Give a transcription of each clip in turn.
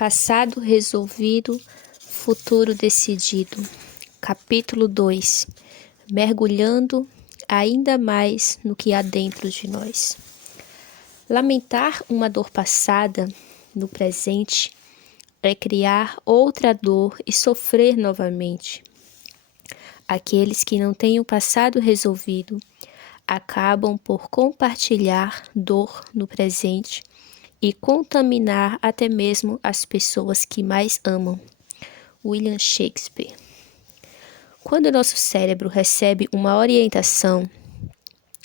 Passado resolvido, futuro decidido. Capítulo 2. Mergulhando ainda mais no que há dentro de nós. Lamentar uma dor passada no presente é criar outra dor e sofrer novamente. Aqueles que não têm o passado resolvido acabam por compartilhar dor no presente e contaminar até mesmo as pessoas que mais amam. William Shakespeare. Quando nosso cérebro recebe uma orientação,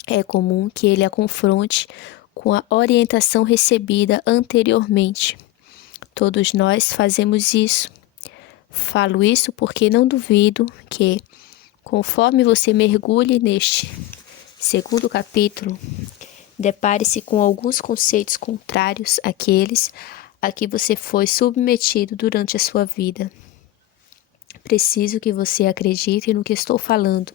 é comum que ele a confronte com a orientação recebida anteriormente. Todos nós fazemos isso. Falo isso porque não duvido que, conforme você mergulhe neste segundo capítulo, depare-se com alguns conceitos contrários àqueles a que você foi submetido durante a sua vida. Preciso que você acredite no que estou falando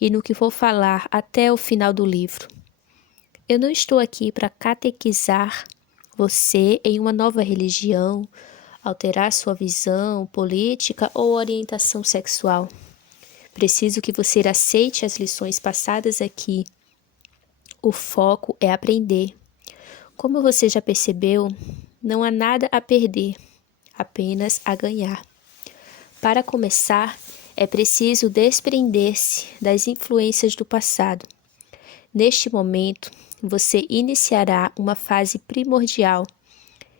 e no que vou falar até o final do livro. Eu não estou aqui para catequizar você em uma nova religião, alterar sua visão política ou orientação sexual. Preciso que você aceite as lições passadas aqui. O foco é aprender. Como você já percebeu, não há nada a perder, apenas a ganhar. Para começar, é preciso desprender-se das influências do passado. Neste momento, você iniciará uma fase primordial.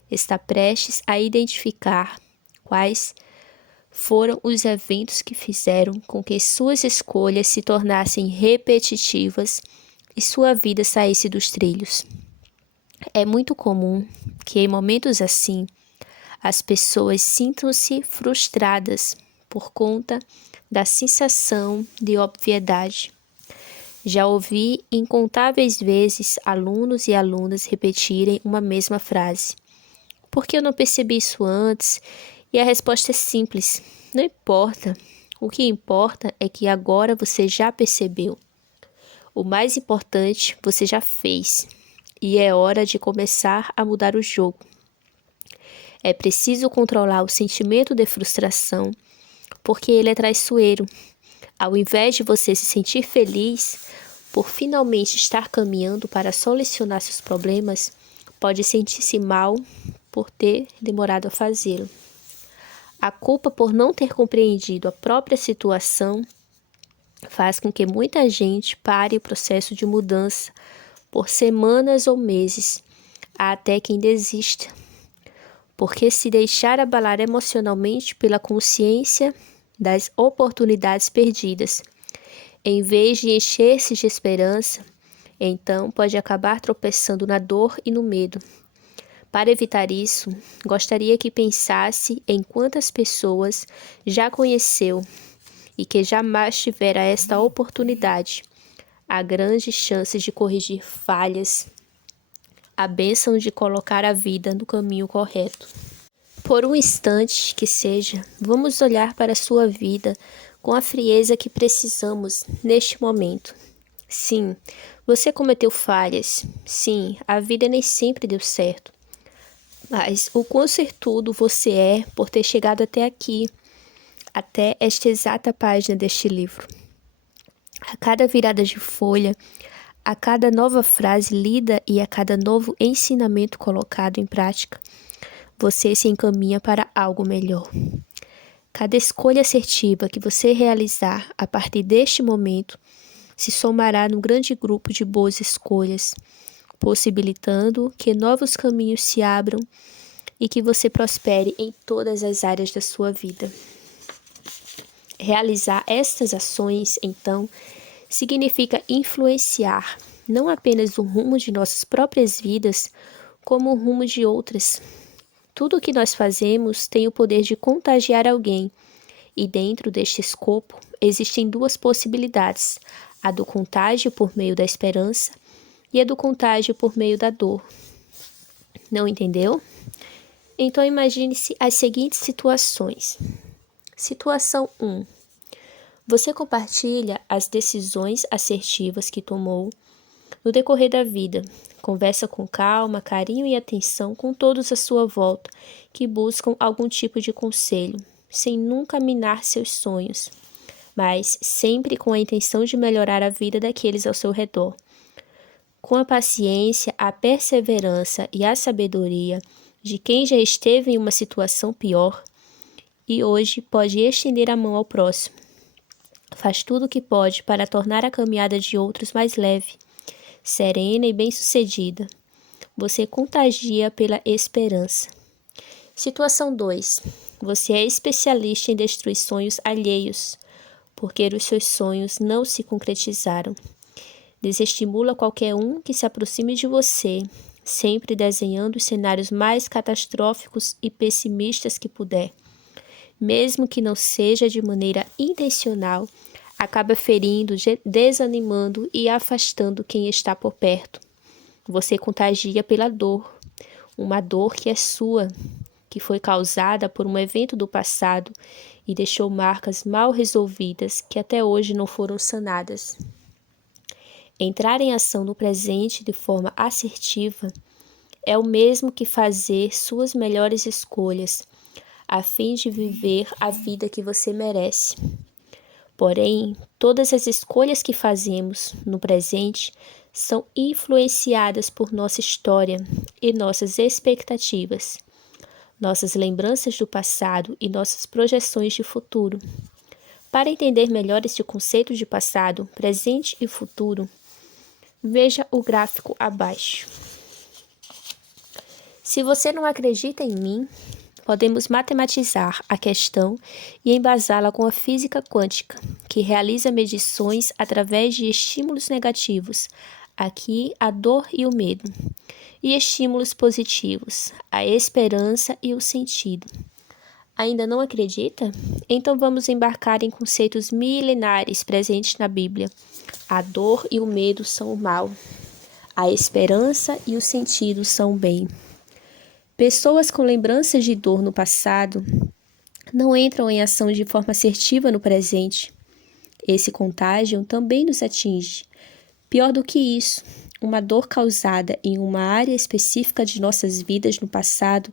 Está prestes a identificar quais foram os eventos que fizeram com que suas escolhas se tornassem repetitivas e sua vida saísse dos trilhos. É muito comum que em momentos assim, as pessoas sintam-se frustradas por conta da sensação de obviedade. Já ouvi incontáveis vezes alunos e alunas repetirem uma mesma frase. Por que eu não percebi isso antes? E a resposta é simples: não importa. O que importa é que agora você já percebeu. O mais importante você já fez. E é hora de começar a mudar o jogo. É preciso controlar o sentimento de frustração, porque ele é traiçoeiro. Ao invés de você se sentir feliz por finalmente estar caminhando para solucionar seus problemas, pode sentir-se mal por ter demorado a fazê-lo. A culpa por não ter compreendido a própria situação faz com que muita gente pare o processo de mudança por semanas ou meses, há até quem desista. Porque se deixar abalar emocionalmente pela consciência das oportunidades perdidas, em vez de encher-se de esperança, então pode acabar tropeçando na dor e no medo. Para evitar isso, gostaria que pensasse em quantas pessoas já conheceu e que jamais tivera esta oportunidade. Há grandes chances de corrigir falhas, a bênção de colocar a vida no caminho correto. Por um instante que seja, vamos olhar para a sua vida com a frieza que precisamos neste momento. Sim, você cometeu falhas. Sim, a vida nem sempre deu certo. Mas o quão sortudo você é por ter chegado até aqui, até esta exata página deste livro. A cada virada de folha, a cada nova frase lida e a cada novo ensinamento colocado em prática, você se encaminha para algo melhor. Cada escolha assertiva que você realizar a partir deste momento se somará num grande grupo de boas escolhas, possibilitando que novos caminhos se abram e que você prospere em todas as áreas da sua vida. Realizar estas ações, então, significa influenciar não apenas o rumo de nossas próprias vidas, como o rumo de outras. Tudo o que nós fazemos tem o poder de contagiar alguém, e dentro deste escopo existem duas possibilidades: a do contágio por meio da esperança e a do contágio por meio da dor. Não entendeu? Então imagine-se as seguintes situações. Situação 1. Você compartilha as decisões assertivas que tomou no decorrer da vida, Conversa com calma, carinho e atenção com todos à sua volta, que buscam algum tipo de conselho, sem nunca minar seus sonhos, mas sempre com a intenção de melhorar a vida daqueles ao seu redor. Com a paciência, a perseverança e a sabedoria de quem já esteve em uma situação pior e hoje pode estender a mão ao próximo. Faz tudo o que pode para tornar a caminhada de outros mais leve, serena e bem-sucedida. Você contagia pela esperança. Situação 2. Você é especialista em destruir sonhos alheios, porque os seus sonhos não se concretizaram. Desestimula qualquer um que se aproxime de você, sempre desenhando os cenários mais catastróficos e pessimistas que puder. Mesmo que não seja de maneira intencional, acaba ferindo, desanimando e afastando quem está por perto. Você contagia pela dor, uma dor que é sua, que foi causada por um evento do passado e deixou marcas mal resolvidas que até hoje não foram sanadas. Entrar em ação no presente de forma assertiva é o mesmo que fazer suas melhores escolhas, a fim de viver a vida que você merece. Porém, todas as escolhas que fazemos no presente são influenciadas por nossa história e nossas expectativas, nossas lembranças do passado e nossas projeções de futuro. Para entender melhor este conceito de passado, presente e futuro, veja o gráfico abaixo. Se você não acredita em mim, podemos matematizar a questão e embasá-la com a física quântica, que realiza medições através de estímulos negativos, aqui a dor e o medo, e estímulos positivos, a esperança e o sentido. Ainda não acredita? Então vamos embarcar em conceitos milenares presentes na Bíblia. A dor e o medo são o mal. A esperança e o sentido são o bem. Pessoas com lembranças de dor no passado não entram em ação de forma assertiva no presente. Esse contágio também nos atinge. Pior do que isso, uma dor causada em uma área específica de nossas vidas no passado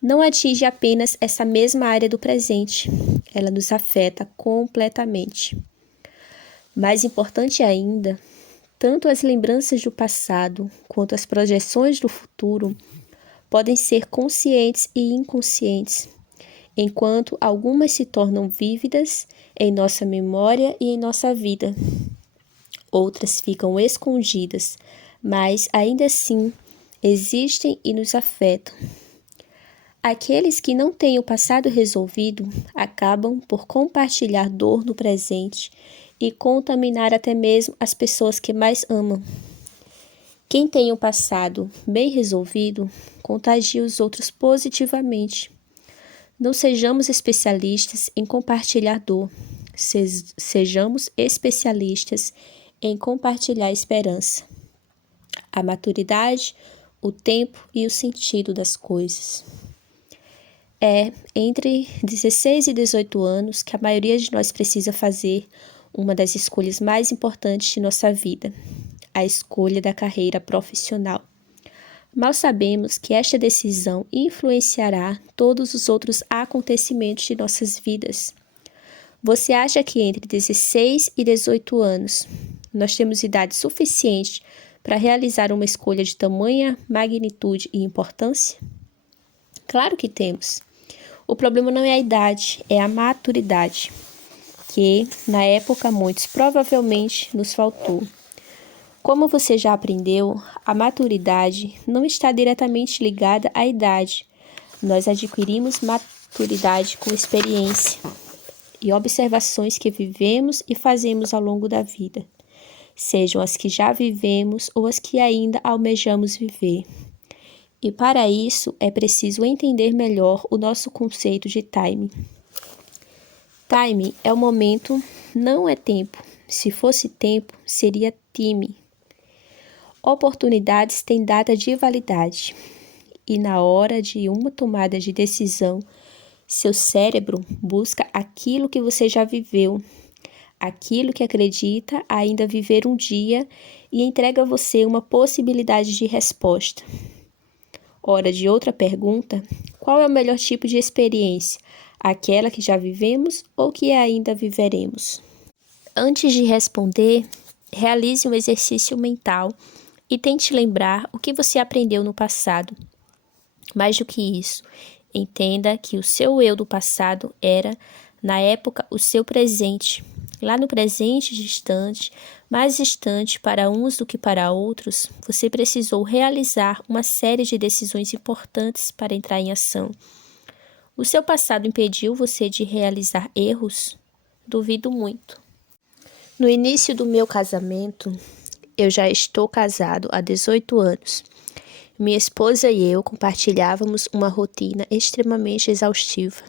não atinge apenas essa mesma área do presente, ela nos afeta completamente. Mais importante ainda, tanto as lembranças do passado quanto as projeções do futuro podem ser conscientes e inconscientes, enquanto algumas se tornam vívidas em nossa memória e em nossa vida. Outras ficam escondidas, mas ainda assim existem e nos afetam. Aqueles que não têm o passado resolvido acabam por compartilhar dor no presente e contaminar até mesmo as pessoas que mais amam. Quem tem o passado bem resolvido contagia os outros positivamente. Não sejamos especialistas em compartilhar dor, sejamos especialistas em compartilhar esperança. A maturidade, o tempo e o sentido das coisas. É entre 16 e 18 anos que a maioria de nós precisa fazer uma das escolhas mais importantes de nossa vida, a escolha da carreira profissional. Mal sabemos que esta decisão influenciará todos os outros acontecimentos de nossas vidas. Você acha que entre 16 e 18 anos nós temos idade suficiente para realizar uma escolha de tamanha magnitude e importância? Claro que temos. O problema não é a idade, é a maturidade, que, na época, muitos provavelmente nos faltou. Como você já aprendeu, a maturidade não está diretamente ligada à idade. Nós adquirimos maturidade com experiência e observações que vivemos e fazemos ao longo da vida, sejam as que já vivemos ou as que ainda almejamos viver. E para isso é preciso entender melhor o nosso conceito de time. Time é o momento, não é tempo. Se fosse tempo, seria time. Oportunidades têm data de validade. E na hora de uma tomada de decisão, seu cérebro busca aquilo que você já viveu, aquilo que acredita ainda viver um dia e entrega a você uma possibilidade de resposta. Hora de outra pergunta: qual é o melhor tipo de experiência? Aquela que já vivemos ou que ainda viveremos? Antes de responder, realize um exercício mental e tente lembrar o que você aprendeu no passado. Mais do que isso, entenda que o seu eu do passado era, na época, o seu presente. Lá no presente distante, mais distante para uns do que para outros, você precisou realizar uma série de decisões importantes para entrar em ação. O seu passado impediu você de realizar erros? Duvido muito. No início do meu casamento, eu já estou casado há 18 anos. Minha esposa e eu compartilhávamos uma rotina extremamente exaustiva.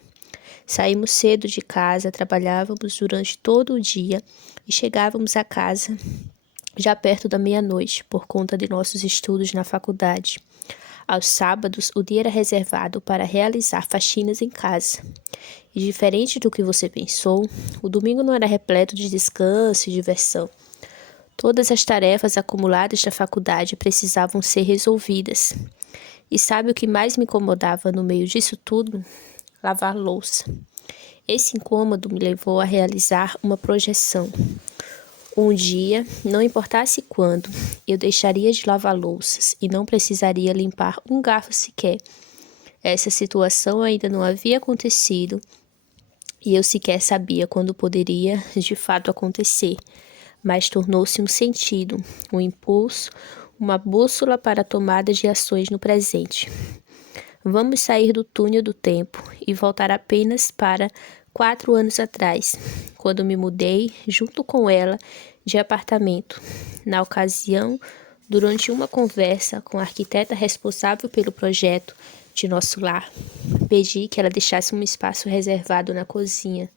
Saímos cedo de casa, trabalhávamos durante todo o dia e chegávamos a casa já perto da meia-noite por conta de nossos estudos na faculdade. Aos sábados, o dia era reservado para realizar faxinas em casa. E diferente do que você pensou, o domingo não era repleto de descanso e diversão. Todas as tarefas acumuladas da faculdade precisavam ser resolvidas. E sabe o que mais me incomodava no meio disso tudo? Lavar louça. Esse incômodo me levou a realizar uma projeção. Um dia, não importasse quando, eu deixaria de lavar louças e não precisaria limpar um garfo sequer. Essa situação ainda não havia acontecido e eu sequer sabia quando poderia de fato acontecer, mas tornou-se um sentido, um impulso, uma bússola para a tomada de ações no presente. Vamos sair do túnel do tempo e voltar apenas para 4 anos atrás, quando me mudei, junto com ela, de apartamento. Na ocasião, durante uma conversa com a arquiteta responsável pelo projeto de nosso lar, pedi que ela deixasse um espaço reservado na cozinha,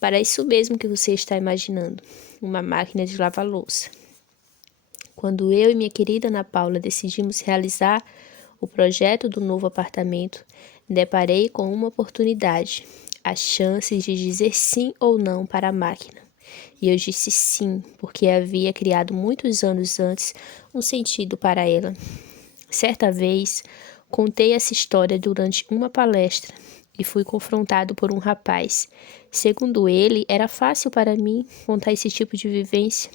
para isso mesmo que você está imaginando, uma máquina de lavar louça. Quando eu e minha querida Ana Paula decidimos realizar o projeto do novo apartamento, deparei com uma oportunidade, a chance de dizer sim ou não para a máquina. E eu disse sim, porque havia criado muitos anos antes um sentido para ela. Certa vez, contei essa história durante uma palestra e fui confrontado por um rapaz. Segundo ele, era fácil para mim contar esse tipo de vivência,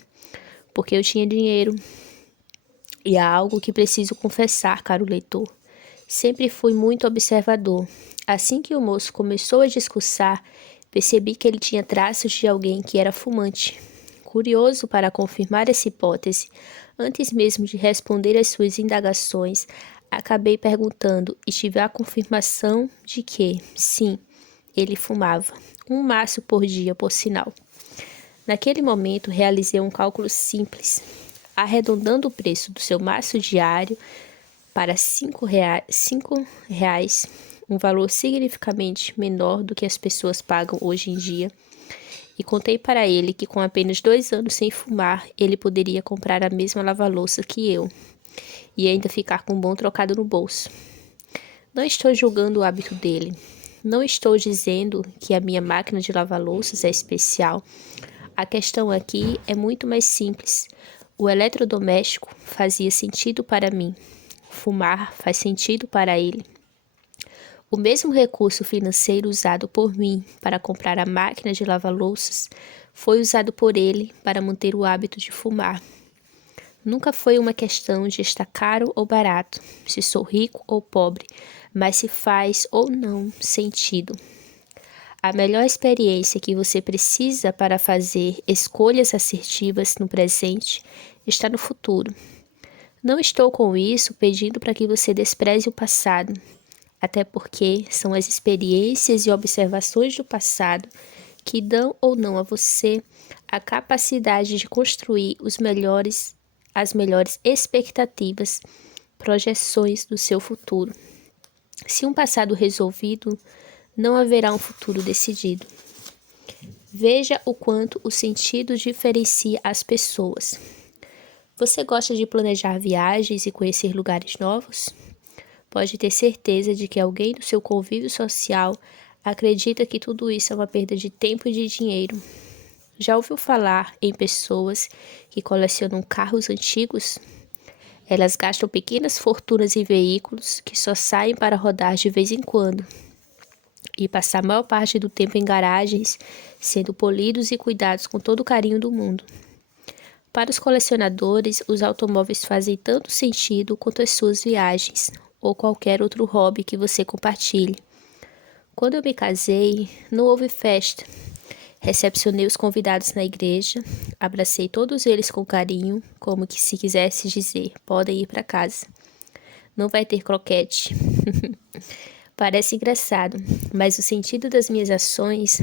porque eu tinha dinheiro. E há algo que preciso confessar, caro leitor. Sempre fui muito observador. Assim que o moço começou a discursar, percebi que ele tinha traços de alguém que era fumante. Curioso para confirmar essa hipótese, antes mesmo de responder às suas indagações, acabei perguntando e tive a confirmação de que, sim, ele fumava. Um maço por dia, por sinal. Naquele momento, realizei um cálculo simples, arredondando o preço do seu maço diário para R$ 5, um valor significativamente menor do que as pessoas pagam hoje em dia, e contei para ele que com apenas 2 anos sem fumar, ele poderia comprar a mesma lava-louça que eu, e ainda ficar com um bom trocado no bolso. Não estou julgando o hábito dele. Não estou dizendo que a minha máquina de lavar louças é especial. A questão aqui é muito mais simples. O eletrodoméstico fazia sentido para mim. Fumar faz sentido para ele. O mesmo recurso financeiro usado por mim para comprar a máquina de lavar louças foi usado por ele para manter o hábito de fumar. Nunca foi uma questão de estar caro ou barato, se sou rico ou pobre, mas se faz ou não sentido. A melhor experiência que você precisa para fazer escolhas assertivas no presente está no futuro. Não estou com isso pedindo para que você despreze o passado, até porque são as experiências e observações do passado que dão ou não a você a capacidade de construir as melhores expectativas, projeções do seu futuro. Se um passado resolvido, não haverá um futuro decidido. Veja o quanto o sentido diferencia as pessoas. Você gosta de planejar viagens e conhecer lugares novos? Pode ter certeza de que alguém do seu convívio social acredita que tudo isso é uma perda de tempo e de dinheiro. Já ouviu falar em pessoas que colecionam carros antigos? Elas gastam pequenas fortunas em veículos que só saem para rodar de vez em quando e passar a maior parte do tempo em garagens, sendo polidos e cuidados com todo o carinho do mundo. Para os colecionadores, os automóveis fazem tanto sentido quanto as suas viagens ou qualquer outro hobby que você compartilhe. Quando eu me casei, não houve festa. Recepcionei os convidados na igreja, abracei todos eles com carinho, como que se quisesse dizer, podem ir para casa. Não vai ter croquete. Parece engraçado, mas o sentido das minhas ações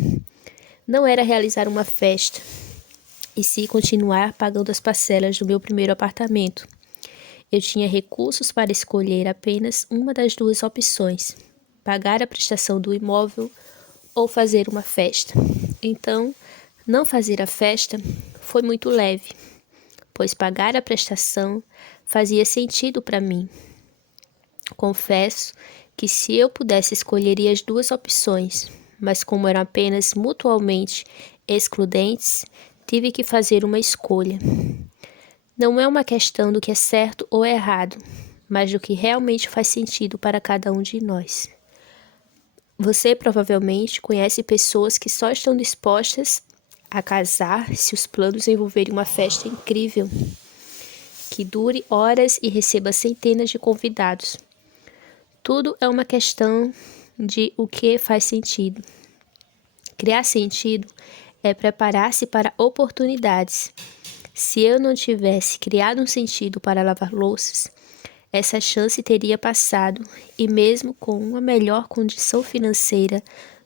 não era realizar uma festa, e sim continuar pagando as parcelas do meu primeiro apartamento. Eu tinha recursos para escolher apenas uma das duas opções, pagar a prestação do imóvel ou fazer uma festa. Então, não fazer a festa foi muito leve, pois pagar a prestação fazia sentido para mim. Confesso que se eu pudesse escolheria as duas opções, mas como eram apenas mutuamente excludentes, tive que fazer uma escolha. Não é uma questão do que é certo ou errado, mas do que realmente faz sentido para cada um de nós. Você provavelmente conhece pessoas que só estão dispostas a casar se os planos envolverem uma festa incrível, que dure horas e receba centenas de convidados. Tudo é uma questão de o que faz sentido. Criar sentido é preparar-se para oportunidades. Se eu não tivesse criado um sentido para lavar louças, essa chance teria passado, e mesmo com uma melhor condição financeira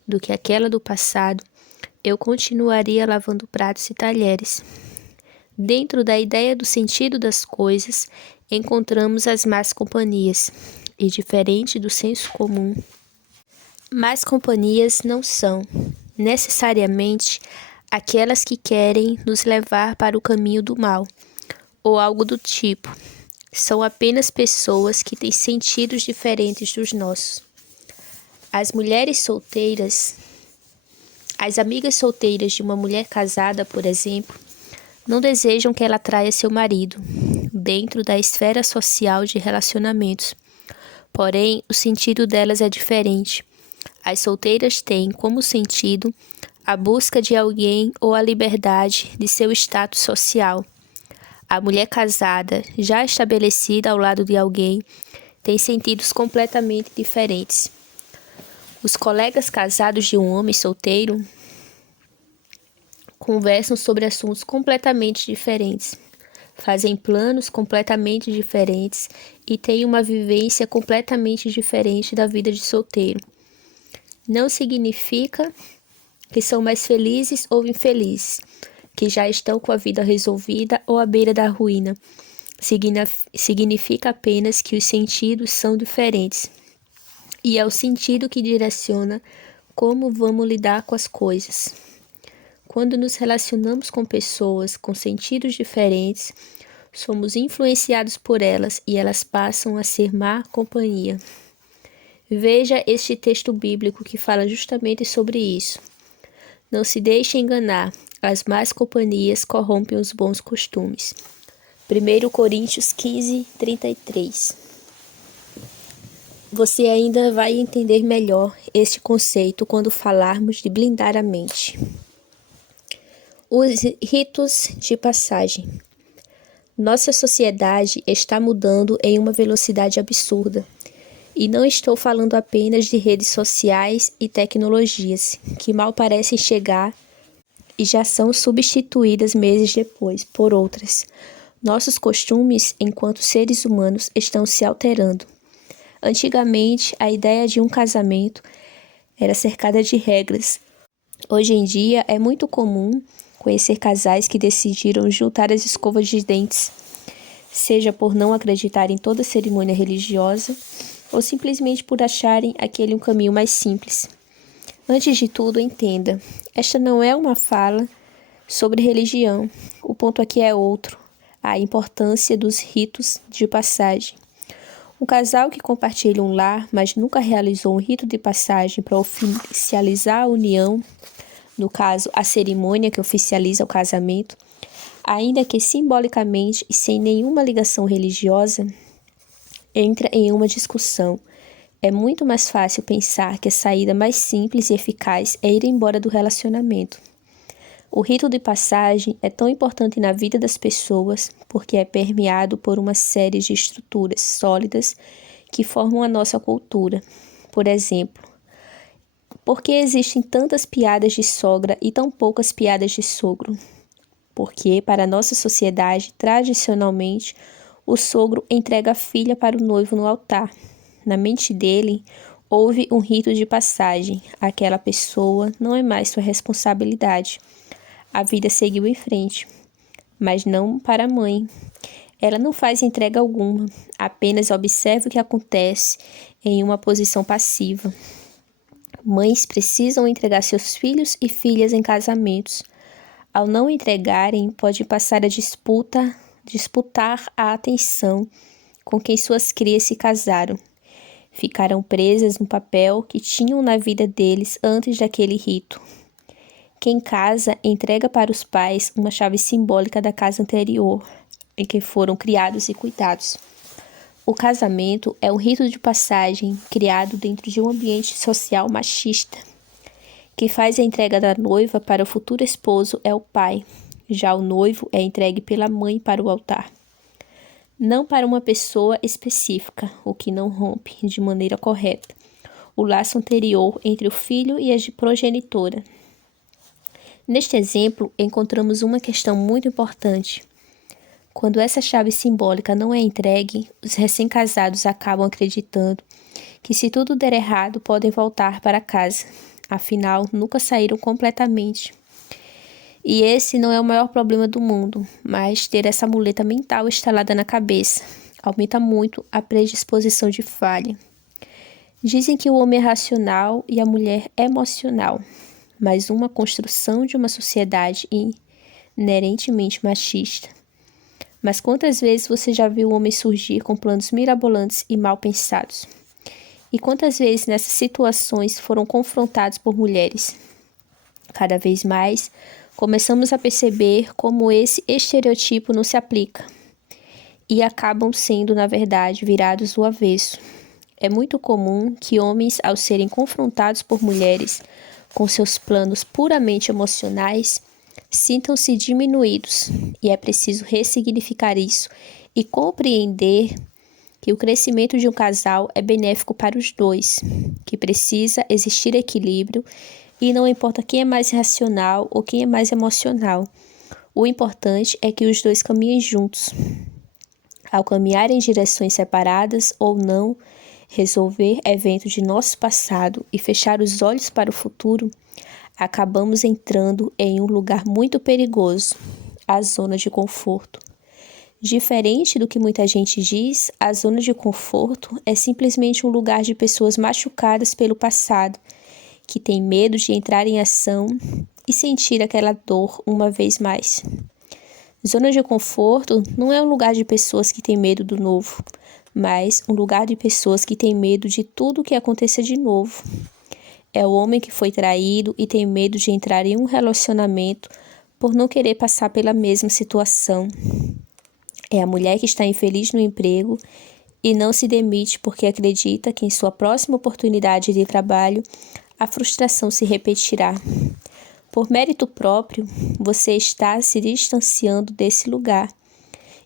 do que aquela do passado, eu continuaria lavando pratos e talheres. Dentro da ideia do sentido das coisas, encontramos as más companhias, e diferente do senso comum, más companhias não são, necessariamente, aquelas que querem nos levar para o caminho do mal, ou algo do tipo. São apenas pessoas que têm sentidos diferentes dos nossos. As mulheres solteiras, as amigas solteiras de uma mulher casada, por exemplo, não desejam que ela traia seu marido, dentro da esfera social de relacionamentos. Porém, o sentido delas é diferente. As solteiras têm como sentido a busca de alguém ou a liberdade de seu status social. A mulher casada, já estabelecida ao lado de alguém, tem sentidos completamente diferentes. Os colegas casados de um homem solteiro conversam sobre assuntos completamente diferentes, fazem planos completamente diferentes e têm uma vivência completamente diferente da vida de solteiro. Não significa que são mais felizes ou infelizes, que já estão com a vida resolvida ou à beira da ruína. Significa apenas que os sentidos são diferentes. E é o sentido que direciona como vamos lidar com as coisas. Quando nos relacionamos com pessoas com sentidos diferentes, somos influenciados por elas e elas passam a ser má companhia. Veja este texto bíblico que fala justamente sobre isso. Não se deixe enganar, as más companhias corrompem os bons costumes. 1 Coríntios 15, 33. Você ainda vai entender melhor este conceito quando falarmos de blindar a mente. Os ritos de passagem. Nossa sociedade está mudando em uma velocidade absurda. E não estou falando apenas de redes sociais e tecnologias, que mal parecem chegar e já são substituídas meses depois por outras. Nossos costumes, enquanto seres humanos, estão se alterando. Antigamente, a ideia de um casamento era cercada de regras. Hoje em dia, é muito comum conhecer casais que decidiram juntar as escovas de dentes, seja por não acreditar em toda cerimônia religiosa, ou simplesmente por acharem aquele um caminho mais simples. Antes de tudo, entenda, esta não é uma fala sobre religião. O ponto aqui é outro, a importância dos ritos de passagem. Um casal que compartilha um lar, mas nunca realizou um rito de passagem para oficializar a união, no caso, a cerimônia que oficializa o casamento, ainda que simbolicamente e sem nenhuma ligação religiosa, entra em uma discussão. É muito mais fácil pensar que a saída mais simples e eficaz é ir embora do relacionamento. O rito de passagem é tão importante na vida das pessoas porque é permeado por uma série de estruturas sólidas que formam a nossa cultura. Por exemplo, por que existem tantas piadas de sogra e tão poucas piadas de sogro? Porque, para a nossa sociedade, tradicionalmente, o sogro entrega a filha para o noivo no altar. Na mente dele, houve um rito de passagem. Aquela pessoa não é mais sua responsabilidade. A vida seguiu em frente, mas não para a mãe. Ela não faz entrega alguma, apenas observa o que acontece em uma posição passiva. Mães precisam entregar seus filhos e filhas em casamentos. Ao não entregarem, podem passar a disputar a atenção com quem suas crias se casaram. Ficarão presas no papel que tinham na vida deles antes daquele rito. Quem casa entrega para os pais uma chave simbólica da casa anterior, em que foram criados e cuidados. O casamento é um rito de passagem criado dentro de um ambiente social machista. Quem faz a entrega da noiva para o futuro esposo é o pai. Já o noivo é entregue pela mãe para o altar. Não para uma pessoa específica, o que não rompe de maneira correta o laço anterior entre o filho e a progenitora. Neste exemplo, encontramos uma questão muito importante. Quando essa chave simbólica não é entregue, os recém-casados acabam acreditando que se tudo der errado, podem voltar para casa. Afinal, nunca saíram completamente. E esse não é o maior problema do mundo, mas ter essa muleta mental instalada na cabeça aumenta muito a predisposição de falha. Dizem que o homem é racional e a mulher é emocional, mas uma construção de uma sociedade inerentemente machista. Mas quantas vezes você já viu o homem surgir com planos mirabolantes e mal pensados? E quantas vezes nessas situações foram confrontados por mulheres? Cada vez mais, começamos a perceber como esse estereotipo não se aplica e acabam sendo, na verdade, virados do avesso. É muito comum que homens, ao serem confrontados por mulheres com seus planos puramente emocionais, sintam-se diminuídos, e é preciso ressignificar isso e compreender que o crescimento de um casal é benéfico para os dois, que precisa existir equilíbrio e não importa quem é mais racional ou quem é mais emocional. O importante é que os dois caminhem juntos. Ao caminhar em direções separadas ou não, resolver eventos de nosso passado e fechar os olhos para o futuro, acabamos entrando em um lugar muito perigoso, a zona de conforto. Diferente do que muita gente diz, a zona de conforto é simplesmente um lugar de pessoas machucadas pelo passado, que têm medo de entrar em ação e sentir aquela dor uma vez mais. Zona de conforto não é um lugar de pessoas que têm medo do novo, mas um lugar de pessoas que têm medo de tudo que aconteça de novo. É o homem que foi traído e tem medo de entrar em um relacionamento por não querer passar pela mesma situação. É a mulher que está infeliz no emprego e não se demite porque acredita que em sua próxima oportunidade de trabalho a frustração se repetirá. Por mérito próprio, você está se distanciando desse lugar.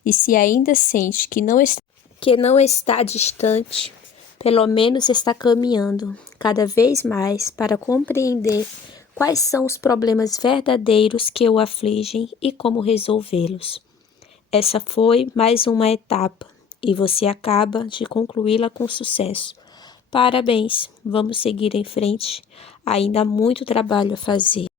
E se ainda sente que não está distante, pelo menos está caminhando cada vez mais para compreender quais são os problemas verdadeiros que o afligem e como resolvê-los. Essa foi mais uma etapa e você acaba de concluí-la com sucesso. Parabéns, vamos seguir em frente. Ainda há muito trabalho a fazer.